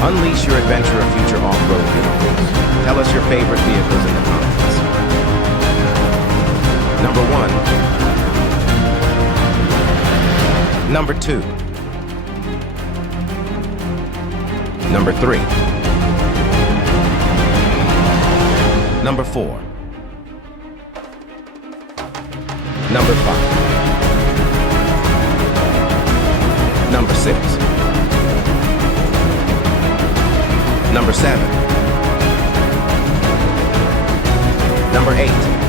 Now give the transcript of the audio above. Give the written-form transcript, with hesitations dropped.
Unleash your adventure of future off-road vehicles. Tell us your favorite vehicles in the comments. Number 1. Number 2. Number 3. Number 4. Number 5. Number 6. Number 7. Number 8.